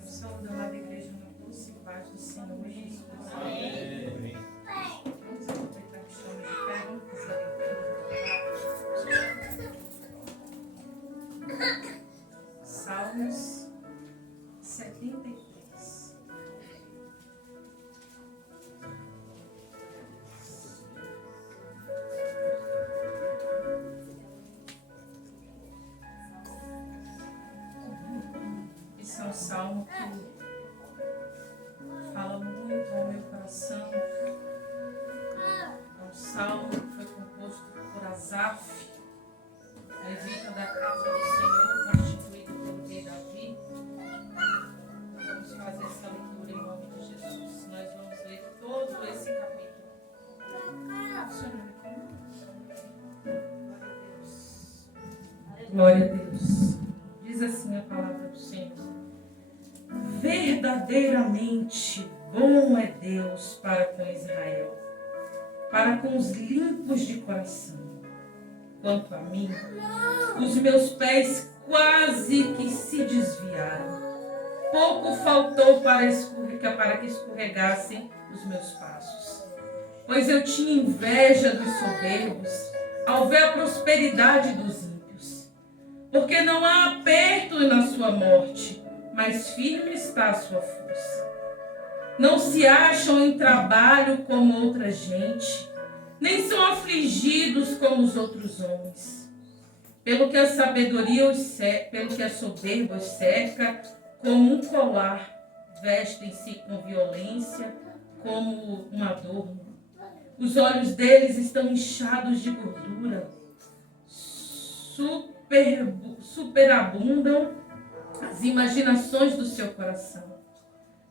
Saúde, amada igreja, na doce paz do Senhor Jesus. Amém. Vamos aproveitar que estamos de pé, vamos fazer a leitura. Salmos 73. Esse é um salmo que fala muito ao meu coração. É um salmo que foi composto por Asaf, levita da casa do Senhor, constituído pelo rei Davi. Vamos fazer essa leitura em nome de Jesus. Nós vamos ler todo esse capítulo. Glória a Deus. Diz assim a palavra do Senhor. Verdadeiramente bom é Deus para com Israel, para com os limpos de coração. Quanto a mim, os meus pés quase que se desviaram. Pouco faltou para que escorregassem os meus passos. Pois eu tinha inveja dos soberbos ao ver a prosperidade dos ímpios. Porque não há aperto na sua morte, mas firme está a sua força. Não se acham em trabalho como outra gente, nem são afligidos como os outros homens. Pelo que a sabedoria pelo que a soberba os cerca, como um colar, vestem-se com violência, como um adorno. Os olhos deles estão inchados de gordura, superabundam as imaginações do seu coração.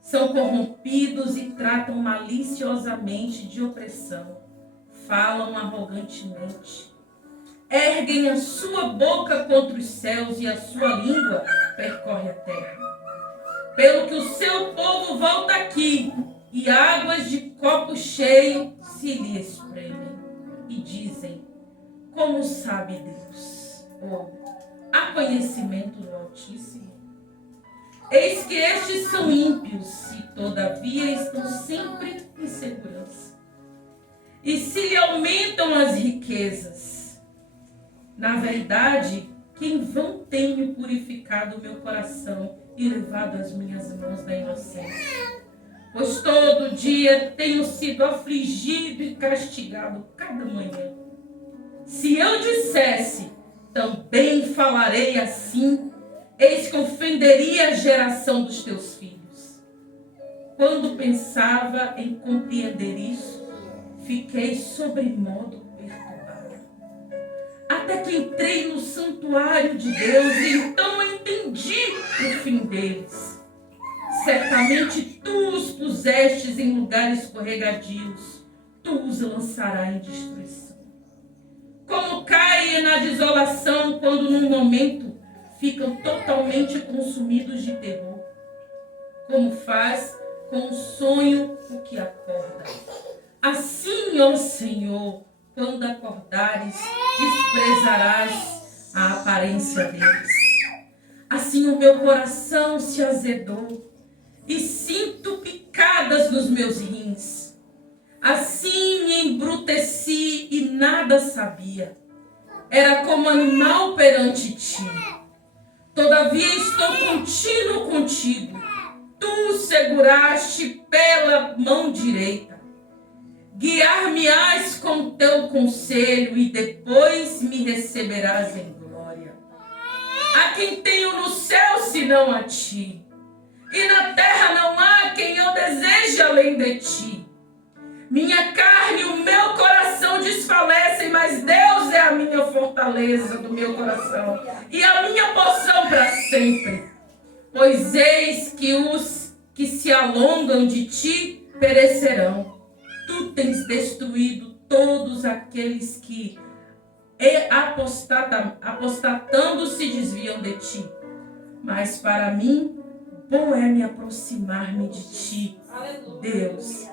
São corrompidos e tratam maliciosamente de opressão. Falam arrogantemente. Erguem a sua boca contra os céus e a sua língua percorre a terra. Pelo que o seu povo volta aqui e águas de copo cheio se lhe espremem. E dizem, como sabe Deus? Ou, há conhecimento no Altíssimo? Eis que estes são ímpios e todavia estão sempre em segurança. E se lhe aumentam as riquezas, na verdade, que em vão tenho purificado o meu coração e levado as minhas mãos da inocência. Pois todo dia tenho sido afligido e castigado cada manhã. Se eu dissesse, também falarei assim, eis que ofenderia a geração dos teus filhos. Quando pensava em compreender isso, fiquei sobremodo perturbado. Até que entrei no santuário de Deus e então entendi o fim deles. Certamente tu os pusestes em lugares escorregadios, tu os lançarás em destruição. Como caem na desolação quando num momento ficam totalmente consumidos de terror. Como faz com o sonho o que acorda. Assim, ó Senhor, quando acordares, desprezarás a aparência deles. Assim o meu coração se azedou e sinto picadas nos meus rins. Assim me embruteci e nada sabia. Era como animal perante ti. Todavia estou contínuo contigo. Tu seguraste pela mão direita. Guiar-me-ás com teu conselho e depois me receberás em glória. A quem tenho no céu senão a ti? E na terra não há quem eu deseje além de ti. Minha carne e o meu coração desfalecem, mas Deus é a minha fortaleza do meu coração e a minha porção para sempre. Pois eis que os que se alongam de ti perecerão. Tu tens destruído todos aqueles que, apostatando, se desviam de ti. Mas para mim, bom é me aproximar-me de ti, Deus.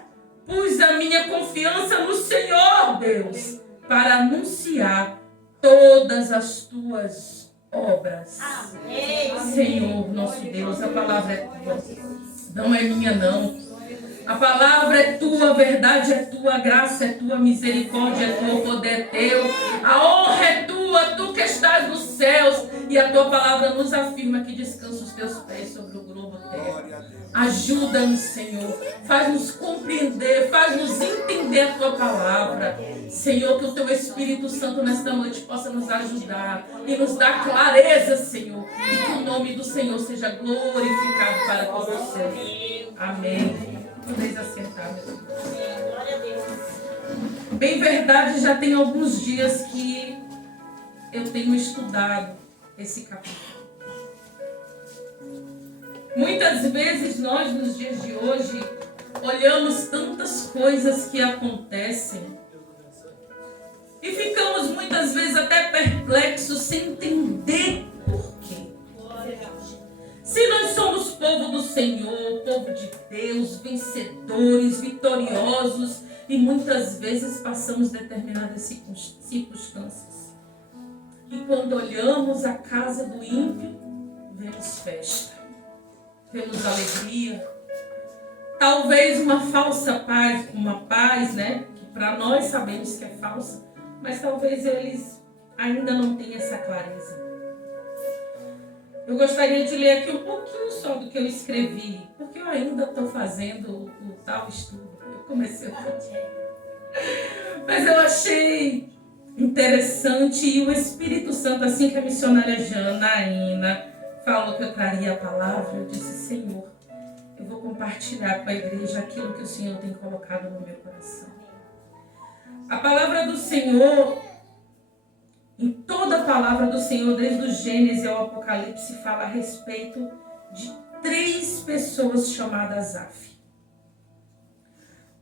Pus a minha confiança no Senhor, Deus, para anunciar todas as tuas obras. Amém. Senhor, nosso Deus, a palavra é tua. Não é minha, não. A palavra é tua, a verdade é tua, a graça é tua, a misericórdia é tua, o poder é teu. A honra é tua, tu que estás nos céus. E a tua palavra nos afirma que descansa os teus pés sobre o globo terra. Ajuda-nos, Senhor. Faz-nos compreender, faz-nos entender a tua palavra. Senhor, que o teu Espírito Santo nesta noite possa nos ajudar e nos dar clareza, Senhor. E que o nome do Senhor seja glorificado para todos os céus. Amém. Podeis assentar, meu Deus. Glória a Deus. Bem verdade, já tem alguns dias que eu tenho estudado esse capítulo. Muitas vezes nós, nos dias de hoje, olhamos tantas coisas que acontecem e ficamos muitas vezes até perplexos sem entender por quê. Se nós somos povo do Senhor, povo de Deus, vencedores, vitoriosos, e muitas vezes passamos determinadas circunstâncias. E quando olhamos a casa do ímpio, vemos festa, vemos alegria, talvez uma falsa paz, uma paz, né, que para nós sabemos que é falsa, mas talvez eles ainda não tenham essa clareza. Eu gostaria de ler aqui um pouquinho só do que eu escrevi, porque eu ainda estou fazendo o tal estudo. Eu comecei a fazer. Mas eu achei interessante e o Espírito Santo, assim que a missionária Janaína falou que eu traria a palavra, eu disse, Senhor, eu vou compartilhar com a igreja aquilo que o Senhor tem colocado no meu coração. A palavra do Senhor, em toda a palavra do Senhor, desde o Gênesis ao Apocalipse, fala a respeito de 3 pessoas chamadas Asaf.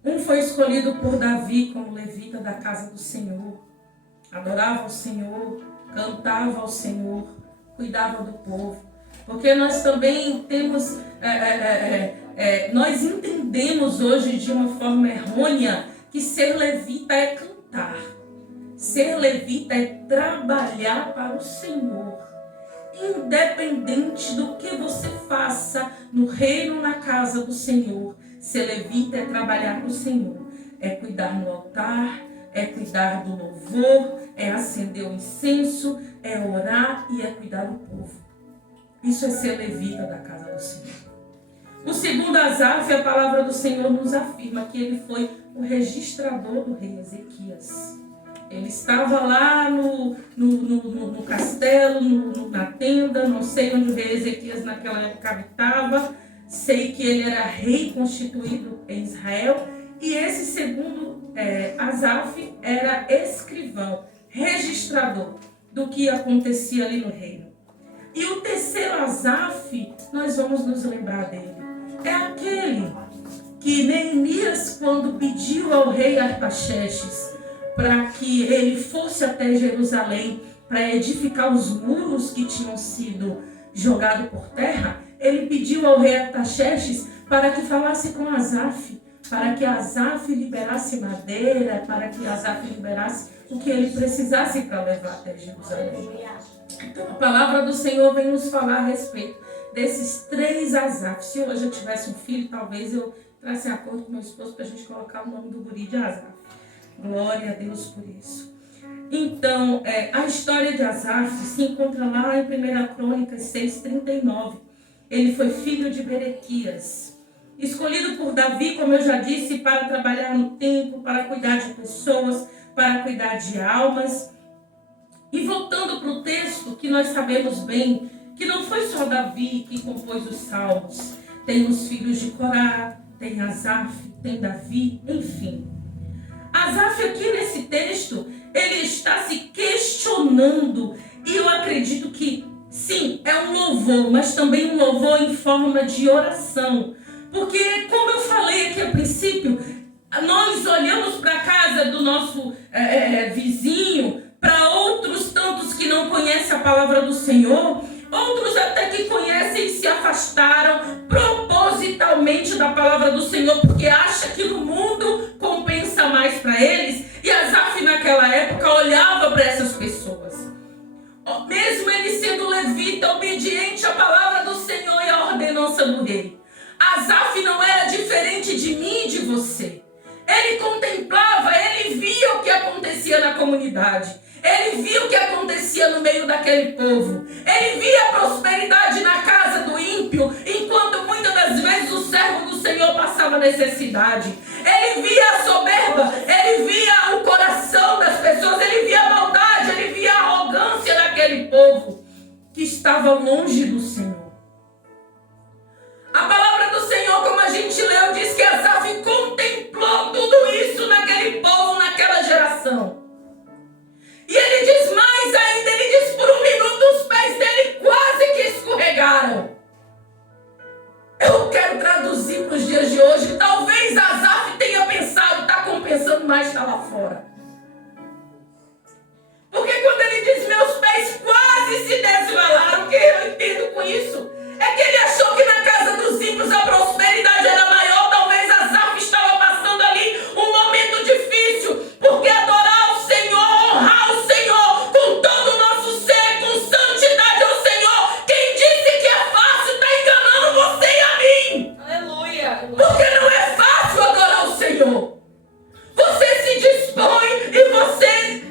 Um foi escolhido por Davi como levita da casa do Senhor. Adorava o Senhor, cantava ao Senhor, cuidava do povo. Porque nós também temos, nós entendemos hoje de uma forma errônea que ser levita é cantar. Ser levita é trabalhar para o Senhor. Independente do que você faça no reino, na casa do Senhor, ser levita é trabalhar para o Senhor. É cuidar no altar, é cuidar do louvor, é acender o incenso, é orar e é cuidar do povo. Isso é ser levita da casa do Senhor. O segundo Asaf, a palavra do Senhor nos afirma que ele foi o registrador do rei Ezequias. Ele estava lá no castelo, na tenda, não sei onde o rei Ezequias naquela época habitava. Sei que ele era rei constituído em Israel. E esse segundo Asaf era escrivão, registrador do que acontecia ali no reino. E o terceiro Asaf, nós vamos nos lembrar dele. É aquele que Neemias, quando pediu ao rei Artaxerxes para que ele fosse até Jerusalém para edificar os muros que tinham sido jogados por terra, ele pediu ao rei Artaxerxes para que falasse com Asaf, para que Asaf liberasse madeira, para que Asaf liberasse o que ele precisasse para levar até Jerusalém. Então a palavra do Senhor vem nos falar a respeito desses 3 Asaf. Se hoje eu tivesse um filho, talvez eu entrasse em acordo com meu esposo para a gente colocar o nome do guri de Asaf. Glória a Deus por isso. Então, a história de Asaf se encontra lá em 1 Crônicas 6:39. Ele foi filho de Berequias, escolhido por Davi, como eu já disse, para trabalhar no templo, para cuidar de pessoas, para cuidar de almas. E voltando para o texto, que nós sabemos bem, que não foi só Davi que compôs os salmos. Tem os filhos de Corá, tem Asaf, tem Davi, enfim. Asaf aqui nesse texto, ele está se questionando, e eu acredito que sim, é um louvor, mas também um louvor em forma de oração. Porque, como eu falei aqui a princípio, nós olhamos para a casa do nosso vizinho, para outros tantos que não conhecem a palavra do Senhor, outros até que conhecem e se afastaram propositalmente da palavra do Senhor, porque acha que no mundo compensa mais para eles. E Asaf naquela época olhava para essas pessoas. Mesmo ele sendo levita, obediente à palavra presença do rei. Asaf não era diferente de mim e de você. Ele contemplava, ele via o que acontecia na comunidade. Ele via o que acontecia no meio daquele povo. Ele via a prosperidade na casa do ímpio, enquanto muitas das vezes o servo do Senhor passava necessidade. Ele via a soberba, ele via o coração das pessoas, ele via a maldade, ele via a arrogância daquele povo que estava longe do Senhor. A palavra do Senhor, como a gente leu, diz que Asaf contemplou tudo isso naquele povo, naquela geração. E ele diz mais ainda, ele diz, por um minuto os pés dele quase que escorregaram. Eu quero traduzir para os dias de hoje. Talvez Asaf tenha pensado, está compensando mais estar lá fora. Porque quando ele diz, meus pés quase se desvalaram, o que eu entendo com isso? É que ele achou que na casa dos ímpios a prosperidade era maior. Talvez Asaf estava passando ali um momento difícil, porque adorar o Senhor, honrar o Senhor com todo o nosso ser, com santidade ao Senhor, quem disse que é fácil está enganando você e a mim. Aleluia. Porque não é fácil adorar o Senhor. Você se dispõe e você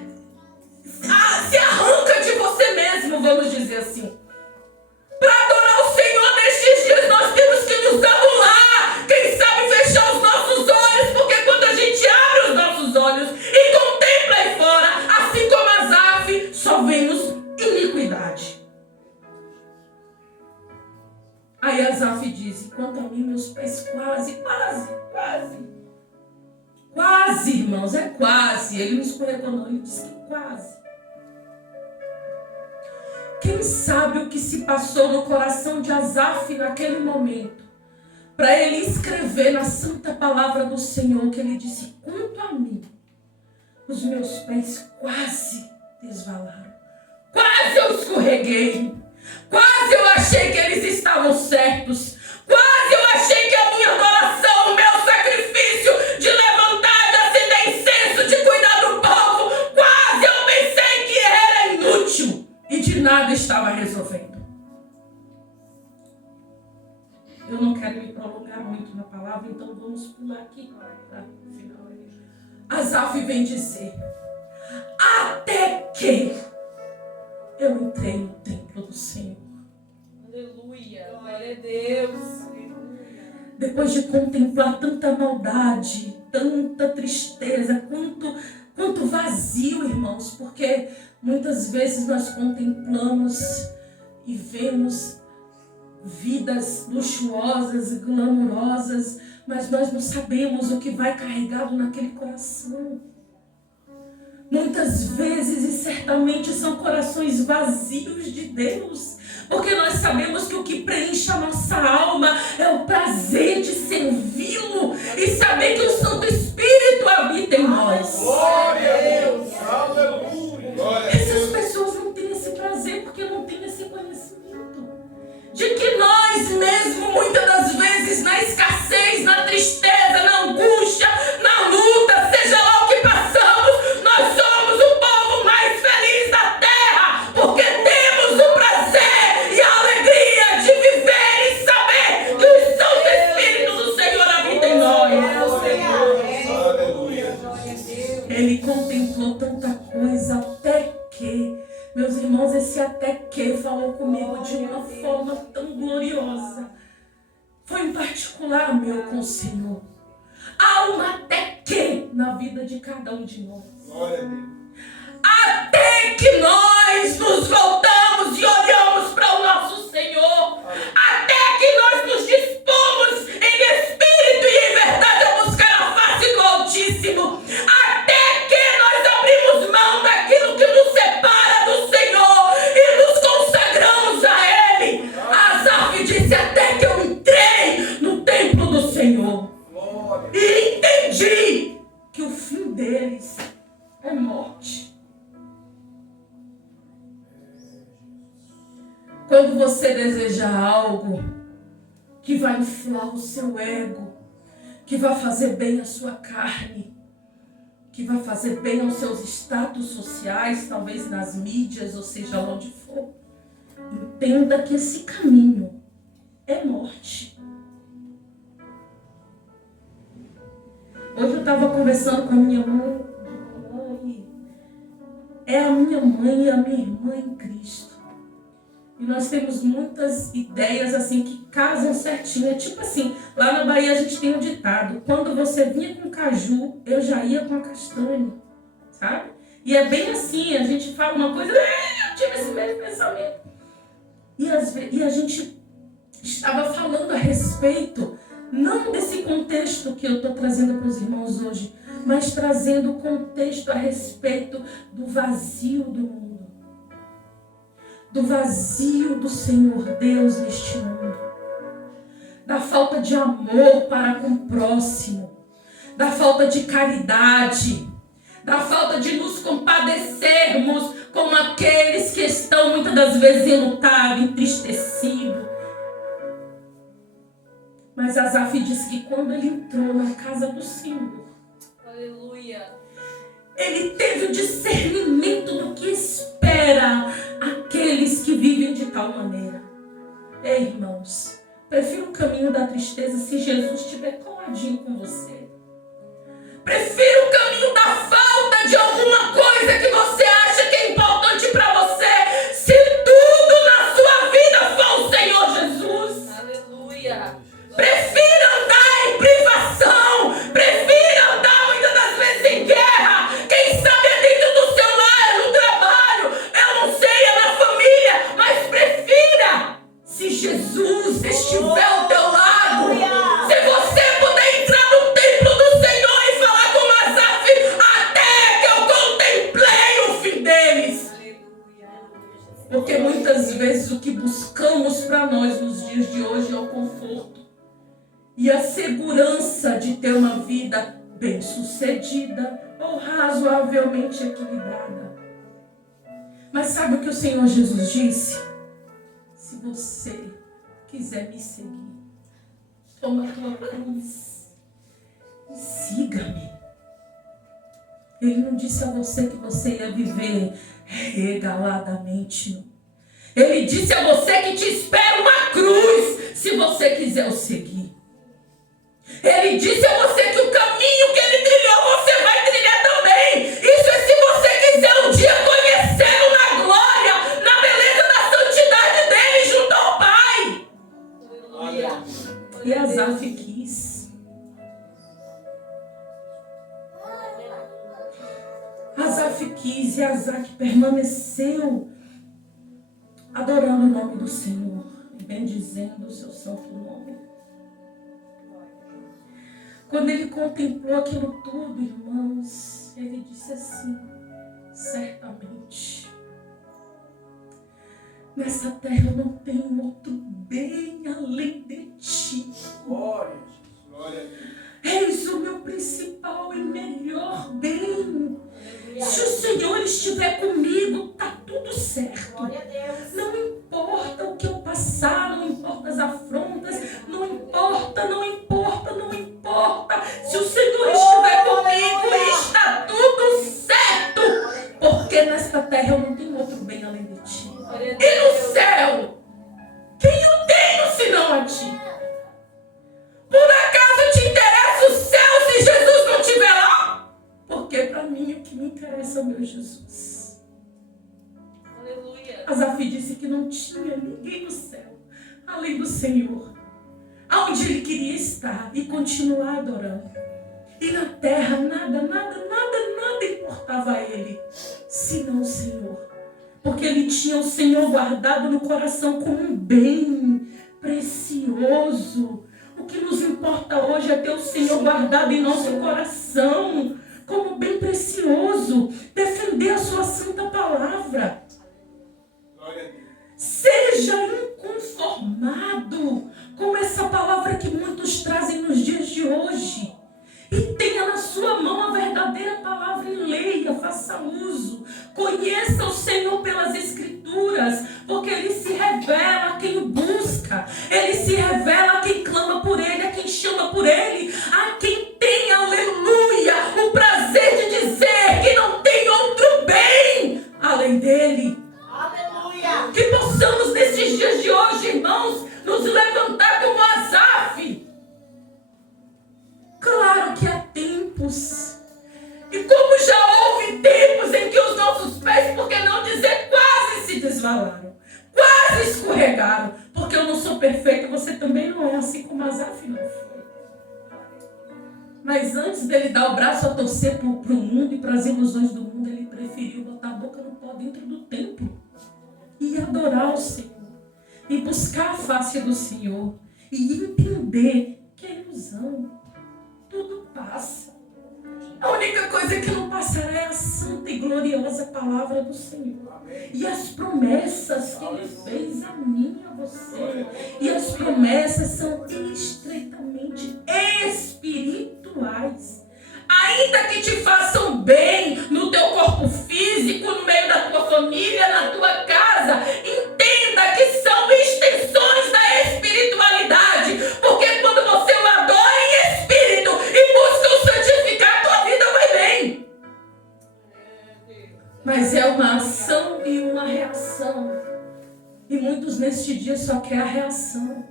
se arranca de você mesmo, vamos dizer assim. Para adorar o Senhor nestes dias, nós temos que nos anular. Quem sabe fechar os nossos olhos, porque quando a gente abre os nossos olhos e contempla aí fora, assim como Asaf, só vemos iniquidade. Aí Asaf diz, quanto a mim, meus pés quase, irmãos, é quase. Ele não escorregou não, ele disse que quase. Quem sabe o que se passou no coração de Asaf naquele momento, para ele escrever na santa palavra do Senhor, que ele disse, quanto a mim, os meus pés quase desvalaram, quase eu escorreguei, quase eu achei que eles estavam certos, quase eu achei que a minha adoração, o meu sacrifício de levantar, de acender incenso, de cuidar do povo, quase eu pensei que era inútil. E de nada estava resolvendo. Eu não quero me prolongar muito na palavra, então vamos pular aqui para o final. Asaf vem dizer, até que eu entrei no templo do Senhor. Aleluia. Glória a Deus. Depois de contemplar tanta maldade, tanta tristeza, quanto vazio, irmãos, porque muitas vezes nós contemplamos e vemos vidas luxuosas, glamurosas, mas nós não sabemos o que vai carregado naquele coração. Muitas vezes e certamente são corações vazios de Deus, porque nós sabemos que o que preenche a nossa alma é o prazer de servi-lo e saber que o Santo Espírito habita em nós. Glória a Deus! Aleluia! Essas pessoas não têm esse prazer porque não têm esse conhecimento de que nós mesmo, muitas das vezes, na escassez, na tristeza, na angústia, na luta, seja lá o que passamos, nós somos o povo mais feliz da terra, porque temos o prazer e a alegria de viver e saber que o Santo Espírito do Senhor habita em nós. Aleluia! Ele contemplou tanta coisa até que, meus irmãos, esse até que falou comigo de uma forma tão gloriosa. Foi em particular meu com o Senhor. Há um até que na vida de cada um de nós. Glória a Deus! Até que nós nos voltamos e olhamos para o nosso Senhor. Até que nós nos dispomos em espírito e em verdade a buscar a face do Altíssimo. Até que nós abrimos mão daquilo que nos separa do Senhor e nos consagramos a Ele. Asaf disse, até que eu entrei no templo do Senhor. Glória! E entendi que o fim deles é morte. Quando você deseja algo que vai inflar o seu ego, que vai fazer bem à sua carne, que vai fazer bem aos seus status sociais, talvez nas mídias, ou seja, onde for, entenda que esse caminho é morte. estava conversando com a minha mãe. É a minha mãe e a minha irmã em Cristo. E nós temos muitas ideias assim que casam certinho. É tipo assim, lá na Bahia a gente tem um ditado: quando você vinha com caju, eu já ia com a castanha. Sabe? E é bem assim, a gente fala uma coisa, eu tive esse mesmo pensamento. E a gente estava falando a respeito, não desse contexto que eu estou trazendo para os irmãos hoje, mas trazendo o contexto a respeito do vazio do mundo. Do vazio do Senhor Deus neste mundo. Da falta de amor para com o próximo. Da falta de caridade. Da falta de nos compadecermos com aqueles que estão muitas das vezes enlutados, entristecidos. Mas Asaf disse que quando ele entrou na casa do Senhor, Aleluia. ele teve o discernimento do que espera aqueles que vivem de tal maneira. Ei, irmãos, prefiro o caminho da tristeza se Jesus estiver coladinho com você. Prefiro o caminho da falta de alguma coisa que você acha que é importante para você, se tudo na sua vida for o Senhor Jesus. Aleluia. Prefiro andar em privação, prefiro andar muitas das vezes em guerra, quem sabe é dentro do seu lar, no trabalho, eu não sei, é na família, mas prefira, se Jesus estiver ao teu lado, se você puder entrar no templo do Senhor e falar com Asaf, até que eu contemplei o fim deles. Porque muitas vezes o que buscamos para nós nos dias de hoje é o conforto e a segurança de ter uma vida bem-sucedida ou razoavelmente equilibrada. Mas sabe o que o Senhor Jesus disse? Se você quiser me seguir, toma a tua cruz e siga-me. Ele não disse a você que você ia viver regaladamente, não. Ele disse a você que te espera uma cruz se você quiser o seguir. Ele disse a você que o caminho que ele trilhou, você vai trilhar também. Isso é se você quiser um dia conhecê-lo na glória, na beleza da santidade dele junto ao Pai. Aleluia. E Asaf quis. Asaf quis e Asaf permaneceu adorando o nome do Senhor e bendizendo o seu santo nome. Quando ele contemplou aquilo tudo, irmãos, ele disse assim: certamente, nessa terra eu não tenho outro bem além de ti. Glória a Jesus. Glória a Deus. És o meu principal e melhor bem. Se o Senhor estiver comigo, está tudo certo. Glória a Deus. Não importa o que eu passar, não importa as afrontas, não importa, não importa, não importa. Se o Senhor estiver comigo, está tudo certo. Porque nesta terra eu não tenho outro bem além de ti. E no céu, quem eu tenho senão a ti? Por acaso te interessa o céu se Jesus não estiver lá? Porque para mim o que me interessa é o meu Jesus. Aleluia. Asaf disse que não tinha ninguém no céu, além do Senhor, aonde ele queria estar e continuar adorando. E na terra nada importava a ele, senão o Senhor. Porque ele tinha o Senhor guardado no coração como um bem precioso. O que nos importa hoje é ter o Senhor guardado em nosso coração como bem precioso. Defender a sua santa palavra. Glória a Deus. Seja inconformado com essa palavra que muitos trazem nos dias de hoje. E tenha na sua mão a verdadeira palavra e leia, faça uso. Conheça o Senhor pelas Escrituras, porque Ele se revela a quem o busca. Ele se revela a quem clama por Ele, a quem chama por Ele, a quem tem, aleluia, o prazer de dizer que não tem outro bem além dele. Aleluia. Que possamos nesses dias de hoje, irmãos, resvalaram, quase escorregaram, porque eu não sou perfeita, você também não é, assim como Asaf não foi. Mas antes dele dar o braço a torcer para o mundo e para as ilusões do mundo, ele preferiu botar a boca no pó dentro do templo e adorar o Senhor, e buscar a face do Senhor, e entender que é ilusão, tudo passa. A única coisa que não passará é a santa e gloriosa palavra do Senhor. E as promessas que Ele fez a mim e a você. E as promessas são estreitamente espirituais. Ainda que te façam bem no teu corpo físico, no meio da tua família, na tua casa, entenda que são extensões da espiritualidade. Porque quando você o adora em espírito e busca o santificar, a tua vida vai bem. Mas é uma ação e uma reação. E muitos neste dia só querem a reação.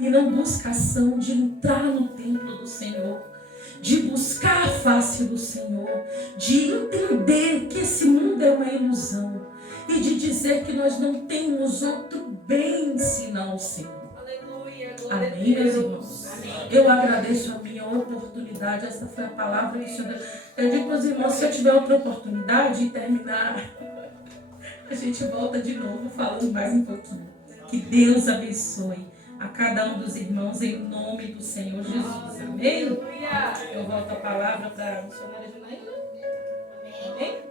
E não busca a ação de entrar no templo do Senhor, de buscar a face do Senhor, de entender que esse mundo é uma ilusão e de dizer que nós não temos outro bem senão o Senhor. Aleluia. Amém, meus irmãos? Eu agradeço a minha oportunidade. Essa foi a palavra que o Senhor deu. Eu digo para os irmãos, se eu tiver outra oportunidade de terminar, a gente volta de novo falando mais um pouquinho. Que Deus abençoe a cada um dos irmãos em nome do Senhor Jesus. Amém? Aleluia. Eu volto a palavra para a missionária Janaína. Amém?